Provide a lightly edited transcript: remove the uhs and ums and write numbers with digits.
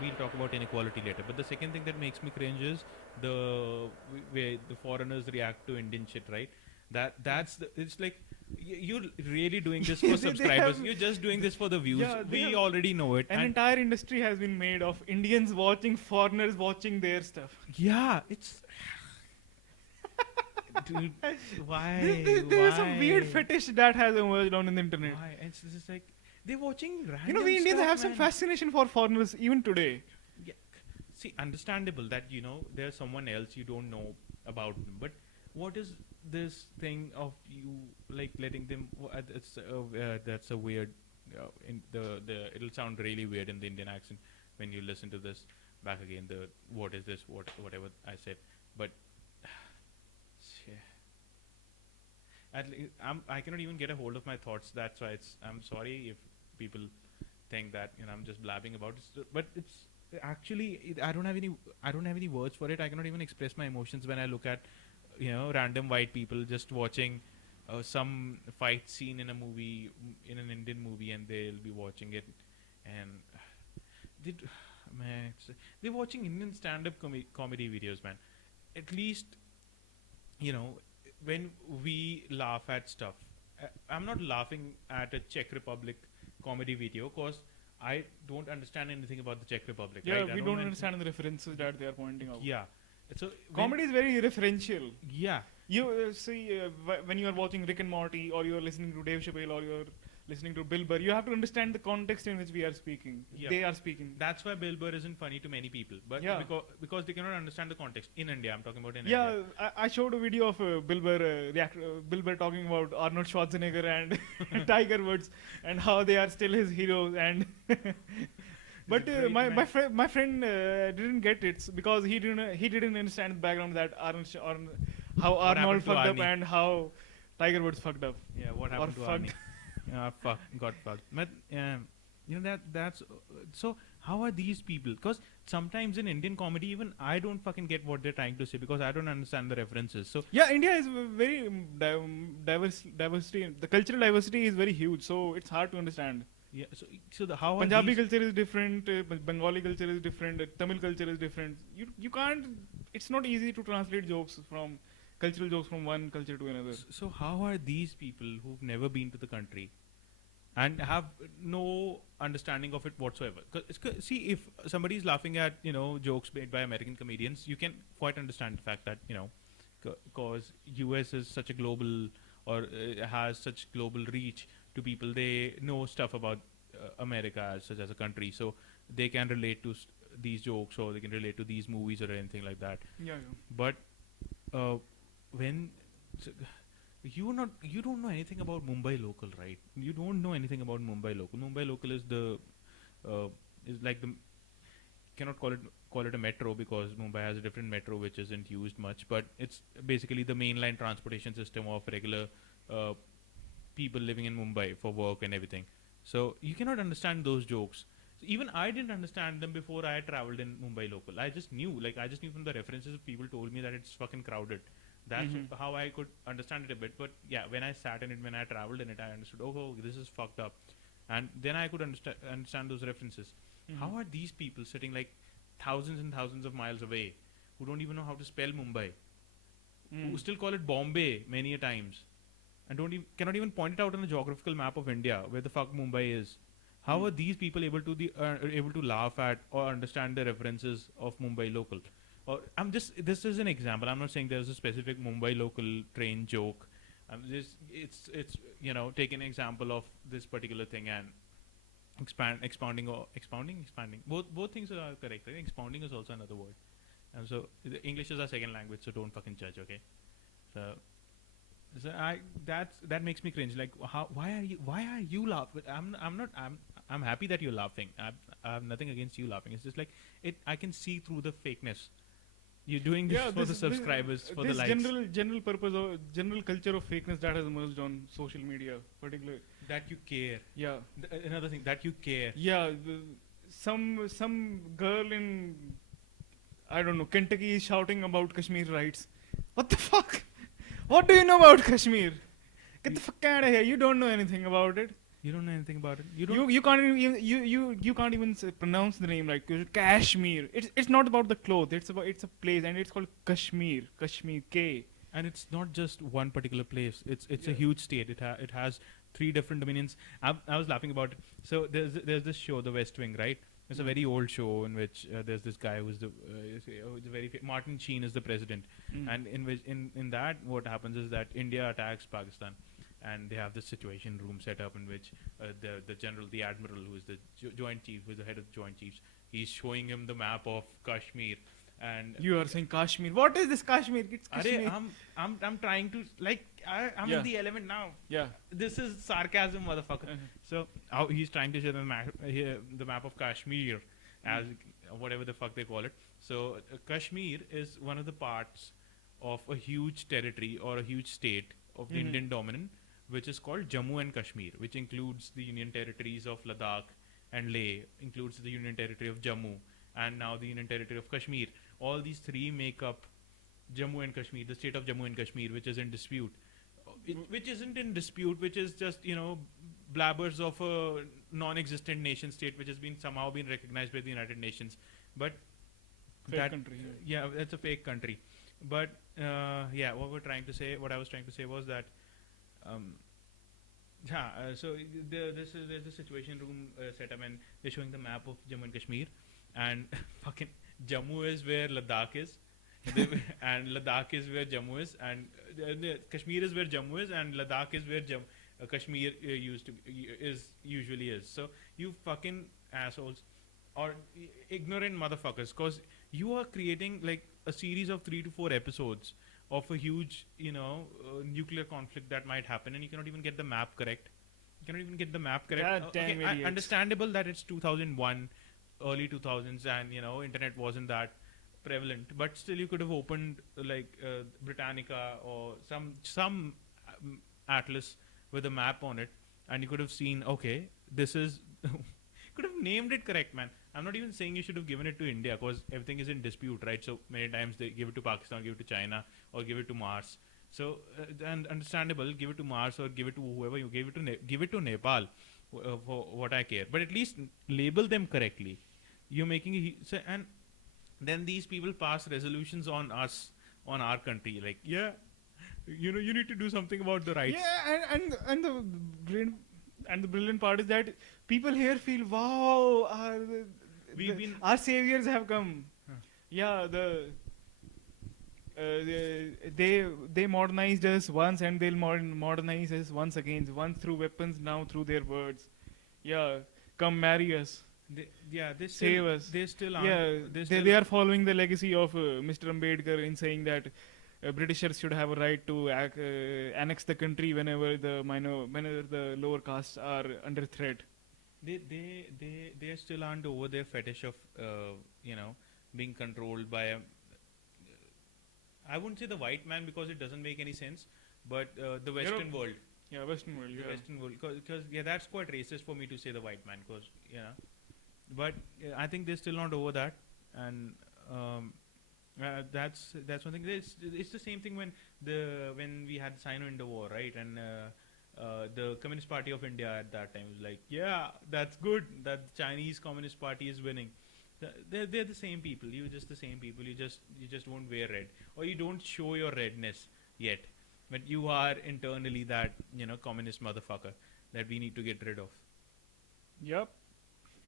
we'll talk about inequality later. But the second thing that makes me cringe is the way the foreigners react to Indian shit, right? That's the, it's like you're really doing this for They have, subscribers. You're just doing this for the views. yeah, they We have already know it. an And entire industry has been made of Indians watching foreigners watching their stuff. yeah, it's dude. Why? There's some weird Why? fetish that has emerged on the internet. Why? And it's just like they're watching random. You know, we Indians stuff, have some man. fascination for foreigners even today. Yeah. See, understandable that there's someone else you don't know about them, but what is this thing of you like letting them? That's a weird. In the it'll sound really weird in the Indian accent when you listen to this back again. The what is this? Whatever I said, but yeah. I cannot even get a hold of my thoughts. That's why I'm sorry if people think that I'm just blabbing about it. But it's actually I don't have any words for it. I cannot even express my emotions when I look at random white people just watching some fight scene in a movie in an Indian movie, and they'll be watching it, and they man, they're watching Indian stand-up comedy videos, man. At least you know when we laugh at stuff. I'm not laughing at a Czech Republic comedy video because I don't understand anything about the Czech Republic. Yeah, right? I we don't un- understand the references that they are pointing out. Yeah. So Comedy is very referential. Yeah. You see, when you are watching Rick and Morty, or you are listening to Dave Chappelle, or you are listening to Bill Burr, you have to understand the context in which we are speaking. Yeah. They are speaking. That's why Bill Burr isn't funny to many people, but Yeah. because they cannot understand the context in India. I'm talking about in Yeah, India. I showed a video of Bill Burr talking about Arnold Schwarzenegger and Tiger Woods and how they are still his heroes. And but a great my man. my friend didn't get it because he didn't understand the background that how What Arnold happened to fucked up Arnie? and how Tiger Woods fucked up. Yeah, what Or happened to fucked. Arnie? Fuck, got fucked. But that's so. How are these people? Because sometimes in Indian comedy, even I don't fucking get what they're trying to say because I don't understand the references. So Yeah, India is very diversity. The cultural diversity is very huge, so it's hard to understand. yeah, so the how are Punjabi these? culture is different, Bengali culture is different, Tamil culture is different. You can't. It's not easy to translate jokes from cultural jokes from one culture to another. So how are these people who've never been to the country and have no understanding of it whatsoever? See, if somebody is laughing at jokes made by American comedians, you can quite understand the fact that because US is such a global or has such global reach to people, they know stuff about America as such as a country, so they can relate to these jokes or they can relate to these movies or anything like that. Yeah, But uh, when so, you don't know anything about Mumbai local, right? You don't know anything about Mumbai local. Mumbai local is the is like the cannot call it a metro because Mumbai has a different metro which isn't used much, but it's basically the mainline transportation system of regular uh, people living in Mumbai for work and everything. So you cannot understand those jokes. So even I didn't understand them before I traveled in Mumbai local. I just knew from the references people told me that it's fucking crowded. That's Mhm. how I could understand it a bit. But yeah, when I sat in it, when I traveled in it, I understood. Oh, this is fucked up, and then I could understand those references. Mhm. How are these people sitting like thousands and thousands of miles away, who don't even know how to spell Mumbai, who Mm. still call it Bombay many a times, and cannot even point it out on a geographical map of India where the fuck Mumbai is? How Mm. are these people able to laugh at or understand the references of Mumbai local? Or this is an example. I'm not saying there's a specific Mumbai local train joke. It's take an example of this particular thing and expanding. Both things are correct. Right? Expounding is also another word. And so English is our second language, so don't fucking judge, okay? So that makes me cringe. Like, why are you laughing? I'm happy that you're laughing. I have nothing against you laughing. It's just like I can see through the fakeness. You're doing this for the subscribers, for the this likes. general purpose or general culture of fakeness that has emerged on social media, particularly. That you care. Yeah, Another thing that you care. yeah. Some girl in I don't know Kentucky is shouting about Kashmir rights. What the fuck? What do you know about Kashmir? Get the fuck out of here! You don't know anything about it. You don't know anything about it. You You don't. you can't even you can't even pronounce the name right. Kashmir. It's not about the cloth. It's a place and it's called Kashmir. Kashmir K. And it's not just one particular place. It's a Yeah. huge state. It has three different dominions. I was laughing about it. So there's this show, The West Wing, right? It's a Mm. very old show in which there's this guy who's Martin Sheen is the president, Mm. and in that what happens is that India attacks Pakistan, and they have this situation room set up in which the admiral who is the joint chief, who is the head of the joint chiefs, he's showing him the map of Kashmir, and You are saying Kashmir. What is this Kashmir? It's Are Kashmir. I'm trying to I'm Yeah. in the element now. Yeah. This is sarcasm, motherfucker. Uh-huh. So how he's trying to show the map of Kashmir as whatever the fuck they call it. So Kashmir is one of the parts of a huge territory or a huge state of the Mhm. Indian dominant, which is called Jammu and Kashmir, which includes the Union territories of Ladakh and Leh, includes the Union territory of Jammu, and now the Union territory of Kashmir. All these three make up Jammu and Kashmir, the state of Jammu and Kashmir, which is in dispute. Which isn't in dispute, which is just, blabbers of a non-existent nation state, which has been somehow been recognized by the United Nations. But Fake country. yeah, it's a fake country. But what I was trying to say was that, so there's a situation room set up, and they're showing the map of Jammu and Kashmir, and fucking Jammu is where Ladakh is, and Ladakh is where Jammu is, and Kashmir is where Jammu is, and Ladakh is where Kashmir usually is. So you fucking assholes, or ignorant motherfuckers, because you are creating like a series of 3 to 4 episodes of a huge, nuclear conflict that might happen, and you cannot even get the map correct. You cannot even get the map correct. God damn idiots. Understandable that it's 2001, early 2000s, and internet wasn't that prevalent, but still you could have opened like Britannica or some atlas with a map on it, and you could have seen, okay, this is could have named it correct, man. I'm not even saying you should have given it to India, because everything is in dispute, right? So many times they give it to Pakistan, give it to China, or give it to Mars. So and understandable, give it to Mars or give it to whoever you give it to. Give it to Nepal, for what I care. But at least label them correctly. You're making and then these people pass resolutions on us, on our country, like, you need to do something about the rights. Yeah, and the brilliant part is that people here feel, wow, our saviors have come. Huh. Yeah, they modernized us once, and they'll modernize us once again. Once through weapons, now through their words. Yeah, come marry us. They Save us. They still aren't. Yeah, still, they are following the legacy of Mr. Ambedkar in saying that Britishers should have a right to annex the country whenever the lower castes are under threat. They still aren't over their fetish of being controlled by a. I wouldn't say the white man, because it doesn't make any sense, but the Western world. Yeah, Western world. The Yeah. Western world, because that's quite racist for me to say the white man, because but I think they're still not over that, and that's one thing. It's the same thing when we had the Sino-Indo War, right? And the Communist Party of India at that time was like, yeah, that's good that the Chinese Communist Party is winning. They're the same people. You're just the same people. You just won't wear red, or you don't show your redness yet, but you are internally that communist motherfucker that we need to get rid of. Yep.